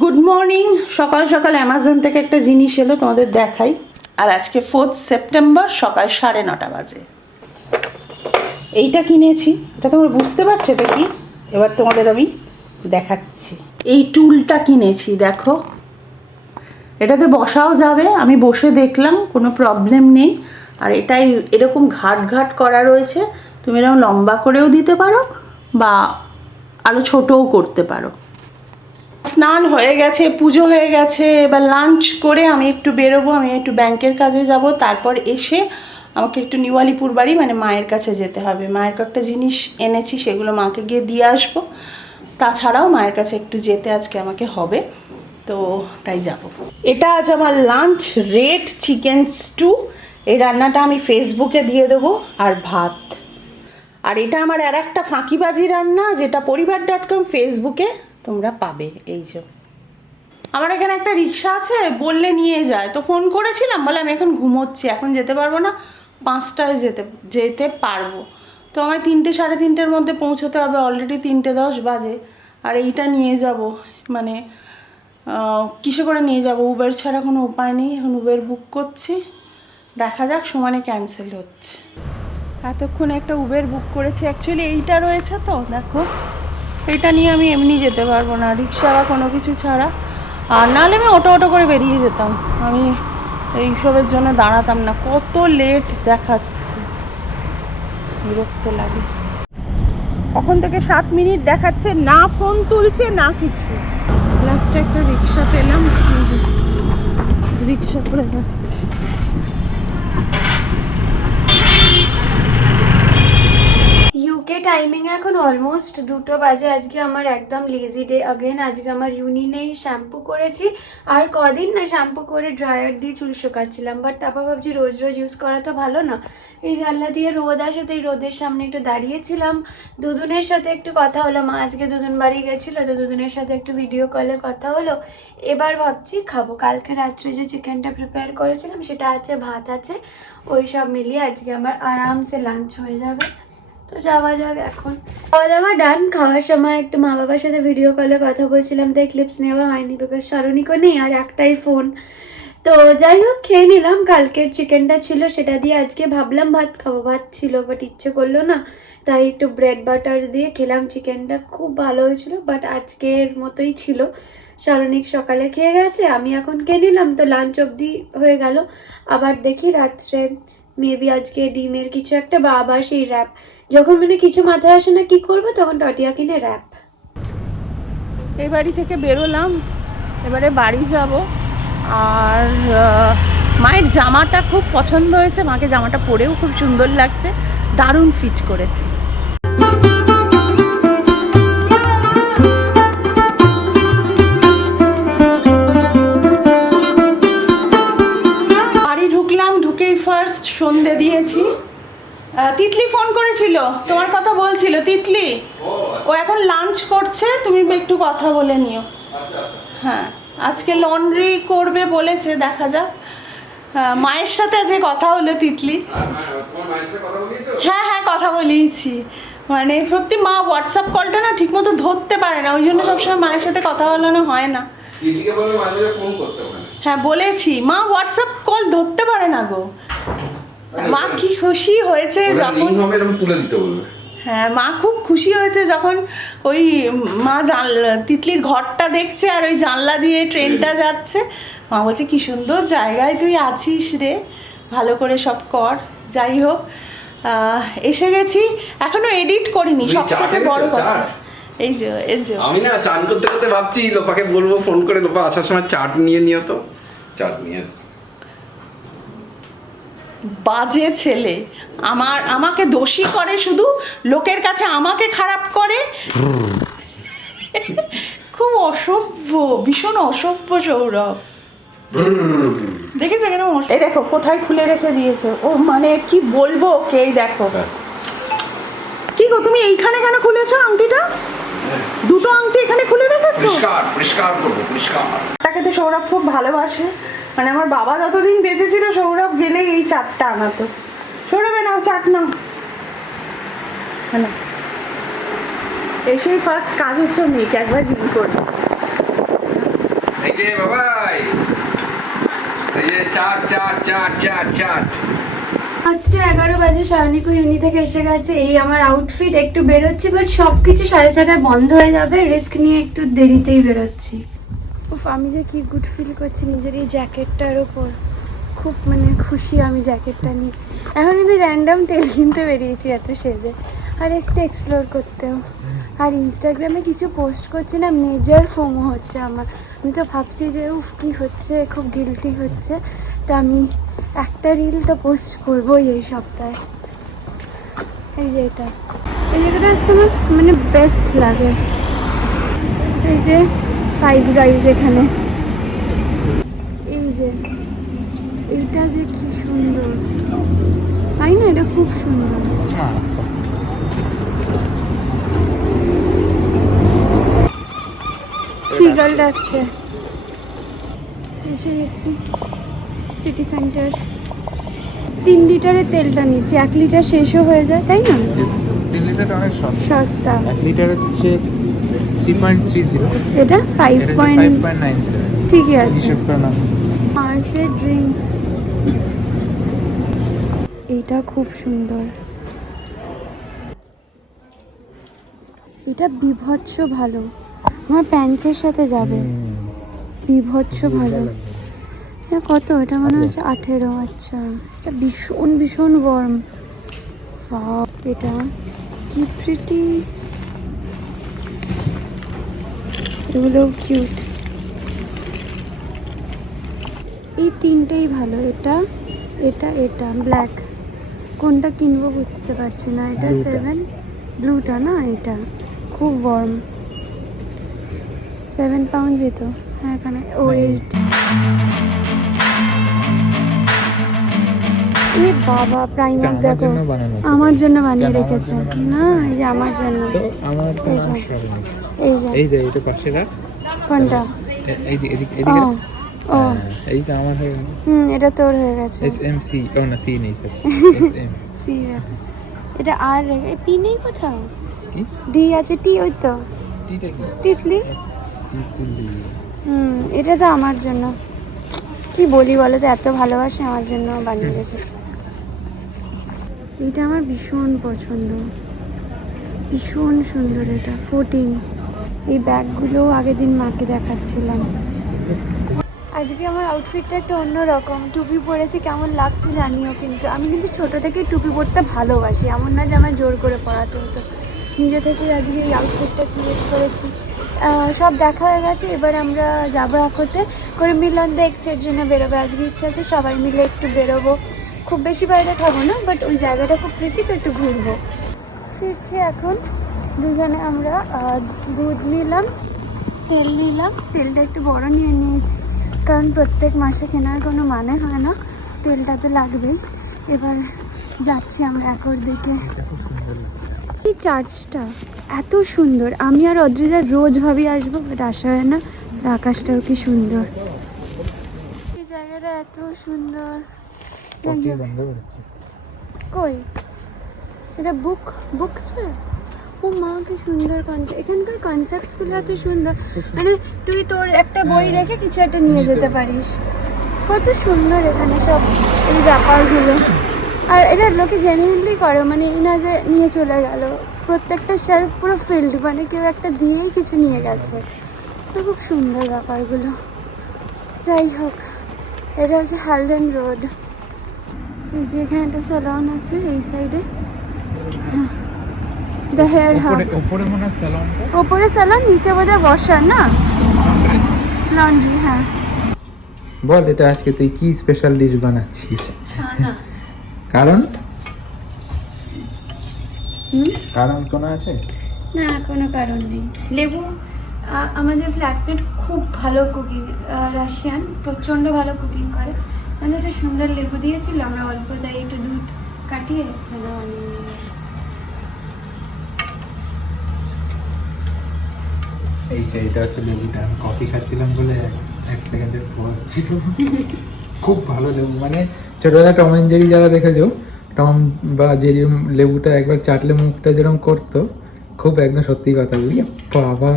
Good morning. সকাল সকাল Amazon থেকে একটা জিনিস এলো, তোমাদের দেখাই। আর আজকে 4 সেপ্টেম্বর সকাল 9:30 বাজে। এইটা কিনেছি, এটা তোমরা বুঝতে পারছো এটা কি? এবার তোমাদের আমি দেখাচ্ছি। এই টুলটা কিনেছি, দেখো এটাতে বসাও যাবে। আমি বসে দেখলাম, কোনো প্রবলেম নেই। আর এটাই এরকম ঘাট ঘাট করা রয়েছে, তুমি এরকম লম্বা করেও দিতে পারো বা আরও ছোটও করতে পারো। স্নান হয়ে গেছে, পুজো হয়ে গেছে, এবার লাঞ্চ করে আমি একটু বেরোবো। আমি একটু ব্যাংকের কাজে যাব, তারপর এসে আমাকে একটু নিউ আলিপুর বাড়ি মানে মায়ের কাছে যেতে হবে। মায়ের কয়েকটা জিনিস এনেছি, সেগুলো মাকে গিয়ে দিয়ে আসবো। তাছাড়াও মায়ের কাছে একটু যেতে আজকে আমাকে হবে, তো তাই যাব। এটা আজ আমার লাঞ্চ, রেড চিকেন স্টু। এই রান্নাটা আমি ফেসবুকে দিয়ে দেবো, আর ভাত। আর এটা আমার আর একটা ফাঁকিবাজি রান্না, যেটা পরিবার.com ফেসবুকে তোমরা পাবে। এই যে আমার এখানে একটা রিক্সা আছে, বললে নিয়ে যায়। তো ফোন করেছিলাম, বলে আমি এখন ঘুমোচ্ছি, এখন যেতে পারবো না, 5টায় যেতে পারবো। তো আমায় 3টে 3:30-র মধ্যে পৌঁছতে হবে। অলরেডি 3:10 বাজে। আর এইটা নিয়ে যাব, মানে কিসে করে নিয়ে যাব? উবের ছাড়া কোনো উপায় নেই। এখন উবের বুক করছি, দেখা যাক। সমানে ক্যান্সেল হচ্ছে। এতক্ষণ একটা উবের বুক করেছি, অ্যাকচুয়ালি এইটা রয়েছে, তো দেখো এইটা নিয়ে আমি এমনি যেতে পারবো না, রিক্সা বা কোনো কিছু ছাড়া। আর নাহলে আমি অটো করে বেরিয়ে যেতাম। আমি এইসবের জন্য দাঁড়াতাম না। কত লেট দেখাচ্ছে, বিরক্ত লাগে। কখন থেকে 7 মিনিট দেখাচ্ছে, না ফোন তুলছে না কিছু। লাস্টে একটা রিক্সা পেলাম, রিক্সা করে যাচ্ছে। ইউকে টাইমিং এখন অলমোস্ট 2টো বাজে। আজকে আমার একদম লেজি ডে अगेन। আজকে আমার ইউনি নেই, শ্যাম্পু করেছি। আর কদিন না শ্যাম্পু করে ড্রায়ার দিয়ে চুল শুকাচ্ছিলাম, বাট তারপর ভাবছি রোজ রোজ ইউজ করা তো ভালো না। এই জানলা দিয়ে রোদ আসে, তো এই রোদের সামনে একটু দাঁড়িয়েছিলাম। দুদুনের সাথে একটু কথা হলো। মা আজকে দুদুন বাড়ি গেছিলো, তো দুদুনের সাথে একটু ভিডিও কলে কথা হলো। এবার ভাবছি খাবো। কালকে রাত্রে যে চিকেনটা প্রিপেয়ার করেছিলাম সেটা আছে, ভাত আছে, ওই সব মিলিয়ে আজকে আমার আরামসে লাঞ্চ হয়ে যাবে। তো যাওয়া যাক এখন। খাওয়া দাওয়া ডান। খাওয়ার সময় একটু মা বাবার সাথে ভিডিও কলে কথা বলছিলাম, তাই ক্লিপস নেওয়া হয়নি, বিকজ শারণিকও নেই আর একটাই ফোন। তো যাই হোক, খেয়ে নিলাম। কালকের চিকেনটা ছিল, সেটা দিয়ে আজকে ভাবলাম ভাত খাবো। ভাত ছিল বাট ইচ্ছে করলো না, তাই একটু ব্রেড বাটার দিয়ে খেলাম। চিকেনটা খুব ভালো হয়েছিল, বাট আজকের মতোই ছিল। শারণিক সকালে খেয়ে গেছে, আমি এখন খেয়ে নিলাম, তো লাঞ্চ অবধি হয়ে গেল। আবার দেখি রাত্রে মেবি আজকে ডিমের কিছু একটা, বা আবার সেই র্যাপ। যখন মানে কিছু মাথায় আসে না কি করবো, তখন টটিয়া কিনে র্যাপ। এই বাড়ি থেকে বেরোলাম, এবারে বাড়ি যাব। আর মায়ের জামাটা খুব পছন্দ হয়েছে, মাকে জামাটা পরেও খুব সুন্দর লাগছে, দারুণ ফিট করেছে। বাড়ি ঢুকলাম, ঢুকেই ফার্স্ট সন্ধে দিয়েছি। তিতলি ফোন করেছিল, তোমার কথা বলছিল। তিতলি ও এখন লাঞ্চ করছে, তুমি একটু কথা বলে নিও। হ্যাঁ, আজকে লন্ড্রি করবে বলেছে, দেখা যাক। মায়ের সাথে আজকে কথা হলো তিতলি। হ্যাঁ, কথা বলিয়েছি। মানে সত্যি মা হোয়াটসঅ্যাপ কলটা না ঠিক মতো ধরতে পারে না, ওই জন্য সবসময় মায়ের সাথে কথা বলানো হয় না। হ্যাঁ বলেছি, মা হোয়াটসঅ্যাপ কল ধরতে পারে না গো। মা কি খুশি হয়েছে যখন তুলে দিতে বলবে। হ্যাঁ, মা খুব খুশি হয়েছে যখন ওই মা তিতলির ঘরটা দেখছে আর ওই জানলা দিয়ে ট্রেনটা যাচ্ছে। মা বলছে কি সুন্দর জায়গায় তুই আছিস রে, ভালো করে সব কর। যাই হোক, এসে গেছি, এখনো এডিট করিনি, সবথেকে বড় কথা। এই যে আমি না চান করতে করতে ভাবছি লোপাকে বলবো ফোন করে, লোপা আসার সময় চাট নিয়ে নিও। তো চাট নিয়ে এসছি। বাজে ছেলে, আমাকে দোষী করে, শুধু লোকের কাছে আমাকে খারাপ করে। খুব অসভ্য, ভীষণ অসভ্য সৌরভ। দেখেছো কেন? এই দেখো কোথায় খুলে রেখে দিয়েছে ও, মানে কি বলবো ওকে। এই দেখো কি গো, তুমি এইখানে কেন খুলেছো আংটিটা? দুটো আংটি এখানে খুলে রেখেছো। পরিষ্কার করবো, পরিষ্কার। তাকে তো সৌরভ খুব ভালোবাসে, মানে আমার বাবা যতদিন বেঁচে ছিল সৌরভ গেলেই এই চাটটা আনাতো। সৌরভে নাও চাট নাও। হ্যাঁ, এসেই ফার্স্ট কাজ হচ্ছে মেয়েকে একবার রিং করবো। এই যে বাবাই, এই যে চাট চাট চাট চাট চাট। আজকে 11 বাজে, শারনিকু ইউনি থেকে এসে গেছে। এই আমার আউটফিট, একটু বেরোচ্ছি বাট সবকিছু 6:30 বন্ধ হয়ে যাবে, রিস্ক নিয়ে একটু দেরিতেই বেরোচ্ছি। উফ, আমি যে কি গুড ফিল করছি নিজের এই জ্যাকেটটার ওপর, খুব মানে খুশি আমি জ্যাকেটটা নিয়ে। এখন কিন্তু র্যান্ডাম তেল কিনতে বেরিয়েছি এত সেজে, আর একটু এক্সপ্লোর করতেও। আর ইনস্টাগ্রামে কিছু পোস্ট করছি না, মেজর ফোমো হচ্ছে আমার। আমি তো ভাবছি যে উফ কী হচ্ছে, খুব গিল্টি হচ্ছে। তা আমি একটা রিল তো পোস্ট করবোই এই সপ্তাহে। এই যে এটা, এই জায়গাটা আসতে আমার মানে বেস্ট লাগে। এই যে 5 গাইজ এখানে, এই যে এইটা যে কি সুন্দর, তাই না? এটা খুব সুন্দর। সিগাল ডাকছে। এসে গেছি সিটি সেন্টার। 3 লিটারের তেলটা নিচ্ছে, 1 লিটার শেষও হয়ে যায়, তাই না? 3 লিটার অনেক সস্তা। 1 লিটার হচ্ছে 3.30, এটা 5.97। ঠিকই আছে। হিসেব করে নাও। মার্সের ড্রিঙ্কস, এটা খুব সুন্দর। এটা বিভৎস ভালো, আমার প্যান্টসের সাথে যাবে। বিভৎস ভালো। এটা কত? এটা মনে হচ্ছে 18। আচ্ছা, এটা ভীষণ ভীষণ ওয়ার্ম। এটা কি প্রিটি, এগুলো কিউট। এই তিনটেই ভালো, এটা এটা এটা ব্ল্যাক। কোনটা কিনবো বুঝতে পারছি না। এটা 7, ব্লুটা না, এটা খুব ওয়ার্ম। 7 পাউন্ডসই তো। হ্যাঁ, এখানে 8। এ বাবা, প্রাইমার দেখো, আমার জন্য বানিয়ে রেখেছে। না, এই যে আমার জন্য। তো আমার তো এই যে, সমস্যা হবে না। এই যে এই যে এটা পাশে রাখ। কোনটা? এই যে এদিকে ও ও, এই তো আমার হয়ে গেল। এটা তোর হয়ে গেছে। SMC, ও না সি নেই স্যার। SM সি, এটা আর পি নেই কোথাও। কি ডি আছে, টি ওই তো টিটা কি? তিতলি। তিতলি। এটা তো আমার জন্য। কি বলি বলো তো, এত ভালোবাসে আমার জন্য বানিয়ে রেখেছে। এটা আমার ভীষণ পছন্দ, ভীষণ সুন্দর। এটা 14। এই ব্যাগগুলো আগের দিন মাকে দেখাচ্ছিলাম। আজকে আমার আউটফিটটা একটু অন্যরকম, টুপি পরেছি, কেমন লাগছে জানিও। কিন্তু আমি কিন্তু ছোটো থেকে টুপি পরতে ভালোবাসি, এমন না যে আমার জোর করে পরাতে হতো। নিজে থেকেই আজকে এই আউটফিটটা ক্রিয়েট করেছি। সব দেখা হয়ে গেছে, এবার আমরা যাবো একতে করে মিলন দা এক্সের জন্য বেরোবো। আজকে ইচ্ছা আছে সবাই মিলে একটু বেরোবো, খুব বেশি বাইরে খাবো না, বাট ওই জায়গাটা খুব প্রিটি, তো একটু ঘুরবো। ফিরছি এখন দুজনে। আমরা দুধ নিলাম, তেল নিলাম। তেলটা একটু বড় নিয়ে নিয়েছি, কারণ প্রত্যেক মাসে কেনার কোনো মানে হয় না, তেলটা তো লাগবেই। এবার যাচ্ছি আমরা একর দিকে। এই চার্চটা এত সুন্দর, আমি আর অদ্রিজা রোজ ভাবি আসবো, বাট আসা হয় না। আর আকাশটাও কি সুন্দর, এই জায়গাটা এত সুন্দর। পটি বন্ধ করেছে। কই এটা? বুকস ও মা, কি সুন্দর কনসেপ্ট। এখানকার কনসেপ্টসগুলো এত সুন্দর, মানে তুই তোর একটা বই রেখে কিছু একটা নিয়ে যেতে পারিস। কত সুন্দর এখানে সব এই ব্যাপারগুলো। আর এটা লোকে জেনুইনলি করে, মানে এই না যে নিয়ে চলে গেল। প্রত্যেকটা শেলফ পুরো ফিল্ড, মানে কেউ একটা দিয়েই কিছু নিয়ে গেছে। তো খুব সুন্দর ব্যাপারগুলো। যাই হোক, এটা হচ্ছে হালডেন রোড। এই যে এখানে একটা স্যালন আছে এই সাইডে, দ্য হেয়ার হাব। উপরে মনে হয় স্যালনটা। ওপরে স্যালন, নিচে বোধহয় বসার না, লন্ড্রি। হ্যাঁ, বল এটা আজকে তুই কি স্পেশাল ডিশ বানাচ্ছিস? কারণ কারণ কোনো আছে না, কোনো কারণ নেই। লেবু, আমাদের ফ্ল্যাটমেট খুব ভালো কুকিং, রাশিয়ান, প্রচণ্ড ভালো কুকিং করে। আমাদের একটা সুন্দর লেবু দিয়েছিল, আমরা অল্প তাই একটু দুধ কাটিয়ে ছানা বানিয়ে নিলাম। এই যে এটা হচ্ছে লেবুটা। আমি কফি খাচ্ছিলাম বলে 1 সেকেন্ডের পজ ছিল। খুব ভালো লেবু, মানে ছোটবেলা টম এন্ড জেরি যারা দেখেছো, টম বা জেরি লেবুটা একবার চাটলে মুখটা যেরকম করতো, খুব একদম সত্যি কথা বলি বাবা।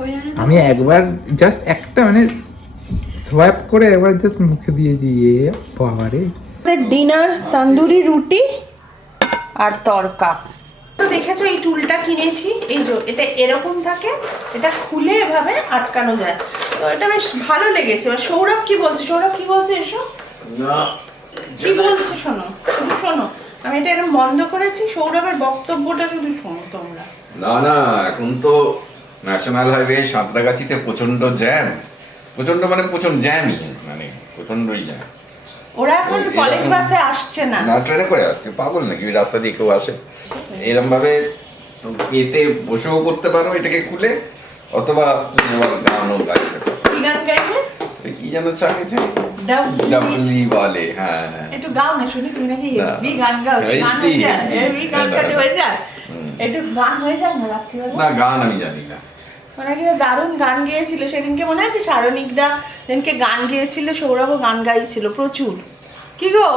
ওই জন্য আমি একবার জাস্ট একটা মানে সোয়াইপ করে একবার জাস্ট মুখে দিয়ে দিয়ে বাবারে। ডিনার তন্দুরি রুটি আর তরকা। তো দেখেছো এই টুলটা কিনেছি, এই যে এটা এরকম থাকে, এটা খুলে এভাবে আটকানো যায়, তো এটা বেশ ভালো লেগেছে। এবার সৌরভ কি বলছে, সৌরভ কি বলছে এসো না কি বলছে শোনো, শুধু শোনো। আমি এটা এরকম বন্ধ করেছি, সৌরভের বক্তব্যটা শুধু শোনো তোমরা। না না, এখন তো ন্যাশনাল হাইওয়ে সাঁতরাগাছিতে প্রচন্ড জ্যাম, প্রচন্ড মানে প্রচন্ড জ্যামই, মানে প্রচন্ডই জ্যাম। ওরা এখন কলেজ বাসে আসছে না, না ট্রেনে করে আসছে, পাগল নাকি ওই রাস্তা দিয়ে কেউ আসে? এরকম ভাবে এতে বসেও করতে পারো এটাকে খুলে, অথবা তুমি আবার গানও গাইতে পারো। কি গান গাইবে? ওই কি যেন চাইছে ডাবলি বলে, হ্যাঁ হ্যাঁ একটু গাও না শুনি, তুমি নাকি না। হেভি গান গাও, গান হেভি, হয়ে যায়, হেভি। হেভি গান কাটে হয়ে যায়, একটু গান হয়ে যায় না রাত্রিবেলা? না গান আমি জানি না। ওরা কি দারুণ গান গেয়েছিল সেদিনকে, মনে আছে সারণিকদা সেদিনকে গান গেয়েছিল, সৌরভও গান গাইছিল প্রচুর। কি গো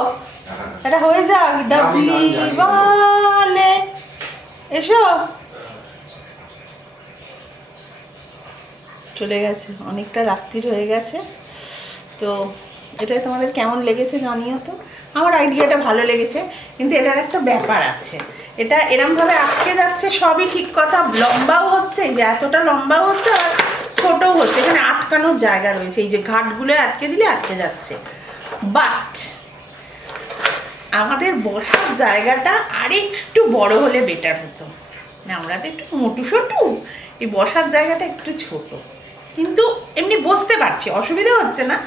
এটা হয়ে যাক, ডাবলি বলে এসো। চলে গেছে, অনেকটা রাত্রির হয়ে গেছে। তো এটা তোমাদের কেমন লেগেছে জানিও তো। আমার আইডিয়াটা ভালো লেগেছে, কিন্তু এটার একটা ব্যাপার আছে, এটা এরমভাবে আটকে যাচ্ছে সবই ঠিক কথা, লম্বাও হচ্ছে, এই যে এতটা লম্বাও হচ্ছে আর ছোটও হচ্ছে, এখানে আটকানোর জায়গা রয়েছে, এই যে ঘাটগুলো আটকে দিলে আটকে যাচ্ছে। বাট আমাদের বসার জায়গাটা আরেকটু বড় হলে বেটার হতো না, আমরা তো একটু মোটু সোটু, এই বসার জায়গাটা একটু ছোট, কিন্তু এমনি বসতে পারছি, অসুবিধা হচ্ছে না,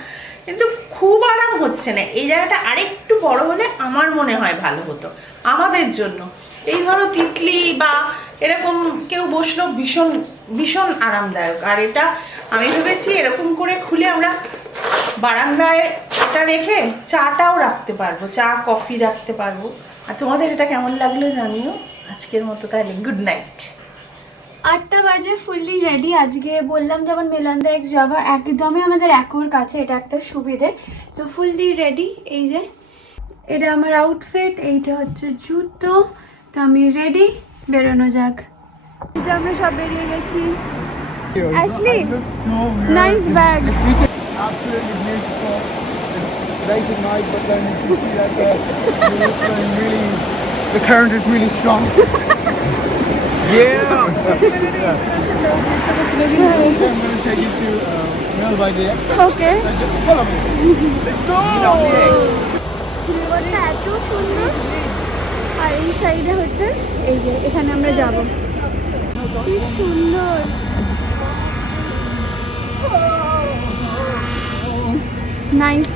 কিন্তু খুব আরাম হচ্ছে না। এই জায়গাটা আরেকটু বড় হলে আমার মনে হয় ভালো হতো আমাদের জন্য। এই ধরো তিতলি বা এরকম কেউ বসলো, ভীষণ ভীষণ আরামদায়ক। আর এটা আমি ভেবেছি এরকম করে খুলে আমরা বারান্দায় এটা রেখে চাটাও রাখতে পারবো, চা কফি রাখতে পারবো। আর তোমাদের এটা কেমন লাগলো জানিও। আজকের মতো তাহলে গুড নাইট। 8টা বাজে, ফুললি রেডি। আজকে বললাম যেমন মেলন্দা এক্স যাওয়া একদমই আমাদের একর কাছে, এটা একটা সুবিধে। তো ফুললি রেডি, এই যে এটা আমার আউটফিট, এইটা হচ্ছে জুতো। তো আমি রেডি, বেরোনো যাক। এটা আমরা সব বেরিয়ে গেছি। Ashley, nice bag. Absolutely beautiful. It's late at night, but then you see that the current is really strong. Yeah. I'm going to take you to Mel by the Okay. Just follow me. Let's go. রিভারটা এত সুন্দর, আর এই সাইডে হচ্ছে এই যে এখানে আমরা যাব। কি সুন্দর। Nice.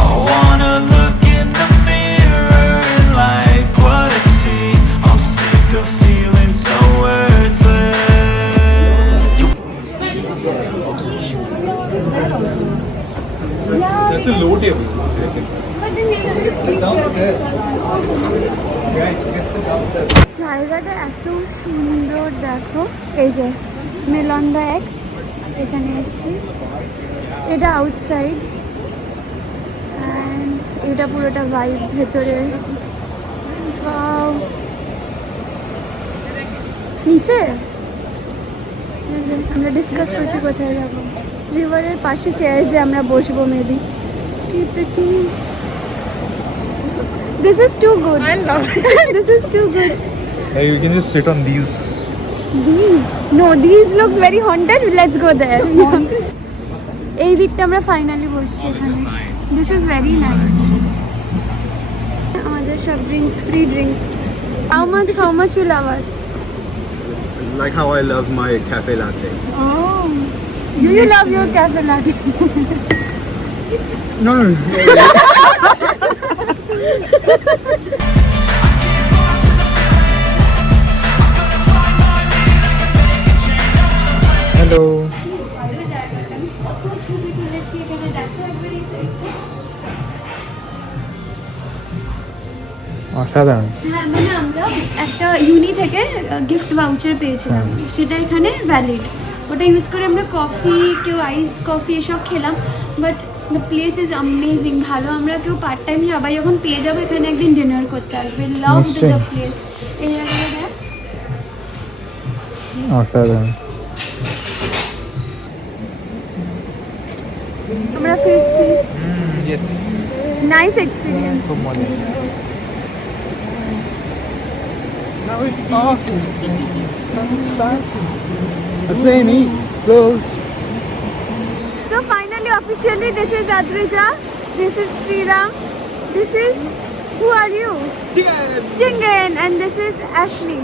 I wanna look in the mirror and like what I see. I'm sick of feeling so worthless. That's a low table. জায়গাটা এত সুন্দর, দেখো এই যে মেলন্দা এক্স, এখানে এসছি। এটা আউটসাইড অ্যান্ড এটা পুরোটা ভাইব ভেতরে। Wow! নিচে এই যে আমরা ডিসকাস করছি কোথায় যাবো। রিভারের পাশে চেয়ার যে আমরা বসবো মেবি। কি pretty. This is too good. I love it. This is too good. Hey, you can just sit on these. These? No, these looks very haunted. Let's go there. এই দিকটা আমরা ফাইনালি বসছি এখানে। This is very nice. আমাদের সব drinks, free drinks. How much you love us? Like how I love my cafe latte. Oh. Do you love your cafe latte? No. Hello. ছবি তুলেছি এখানে, দেখো একবার এই সাইডটা। অসাধারণ। হ্যাঁ, মানে আমরা একটা ইউনি থেকে গিফট ভাউচার পেয়েছিলাম, সেটা এখানে ভ্যালিড। ওটা ইউজ করে আমরা কফি, কেউ আইস কফি এসব খেলাম। But the place is amazing. ভালো, আমরা কেউ পার্ট টাইম সবাই যখন পেয়ে যাবো এখানে একদিন ডিনার করতে আসবে। লাভ দ্য নিশ্চয়ই। প্লেস। এই জায়গাটা অসাধারণ। আমরা ফিরছি। Yes, nice experience. খুব মজা। Now it's dark. Coming back. The train is closed. So finally, officially, this is Adrija, this is Sriram, this is, who are you? Chingen, and this is Ashley,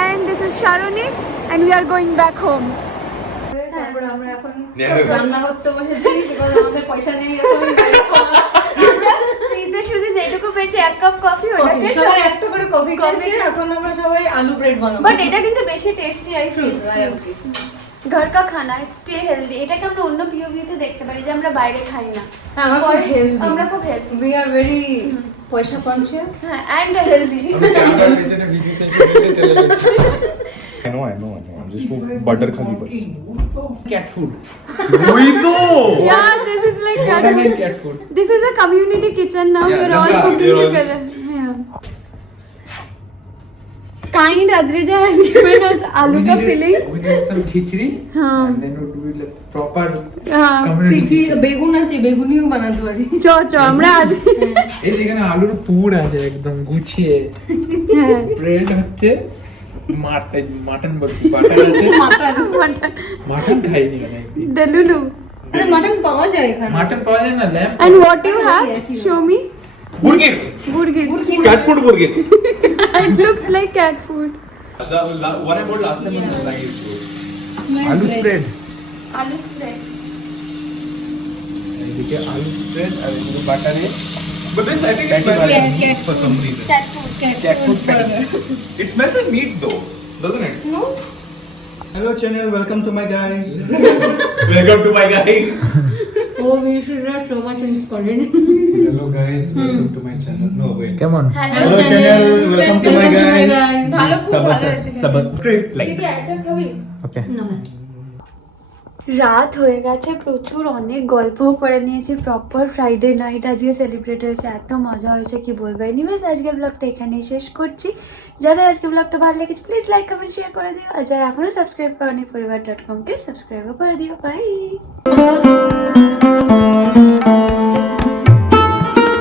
and this is Sharoni, and we are going back home. তারপরে আমরা এখন রান্না করতে বসেছি because আমাদের পয়সা নেই এখন ফ্রিতে শুধু যেটুকু পেয়েছি এক কাপ কফি, ওটাকে সবাই একটা করে কফি খাচ্ছি। এখন আমরা সবাই আলু ব্রেড বানাবো, বাট এটা কিন্তু বেশি টেস্টি আই ফিল। ঘর কা খানা, স্টে হেলদি, এটাকে আমরা অন্য পিওভিতে দেখতে পারি যে আমরা বাইরে খাই না। হ্যাঁ আমরা খুব হেলদি, আমরা খুব হেলদি, উই আর ভেরি পয়সা কনসিয়াস। হ্যাঁ, and healthy. I know. I'm just for butter khali bas. Cat food. Yeah, this is like Cat food. this is a community kitchen now. Yeah, We're all Ganga, cooking we're all together. Yeah. Kind Adrija has given us aloo ka filling. We need some khichdi. हाँ. And then we do like proper हाँ. community kitchen. বেগুন আছে, বেগুনিও বানাতে পারি। চ আমরা আজ এই যেখানে আলুর পুর আছে একদম গুছিয়ে, হ্যাঁ ব্রেড হচ্ছে, মাটন বলছি, বাটার আছে। মাটন খাইনি মানে একদিন। delulu. আরে মাটন পাওয়া যায় এখানে। মাটন পাওয়া যায় না, lamp. And what you have? Show me. Burger. Burger. Cat food burger. It looks like cat food. What I bought last time was like আলু স্প্রেড, Aloo spread. এদিকে আলু স্প্রেড আর এদিকে বাটারে but this I think it Patty smells like burger. meat for some reason. Cat food. cat food patty. It smells like meat though, doesn't it? No? Hello channel, welcome to my guys. Welcome to my guys. Oh, we should have so much in Korean. Hello guys, welcome to my channel. No wait. কেমন? Hello channel, welcome to my guys. ভালো খুব ভালো হয়েছে। Subscribe like. দিদি এটা খাবি? ওকে। রাত হয়ে গেছে প্রচুর, অনেক গল্পও করে নিয়েছি। প্রপার ফ্রাইডে নাইট আজকে সেলিব্রেট হয়েছে, এত মজা হয়েছে কি বলবো। এনিওয়েজ আজকে ব্লগটা এখানেই শেষ করছি। যাদের আজকে ব্লগটা ভালো লেগেছে প্লিজ লাইক কমেন্ট শেয়ার করে দিও, আর যারা এখনো সাবস্ক্রাইব করেনি পরিবার.com কে সাবস্ক্রাইবও করে দিও। বাই।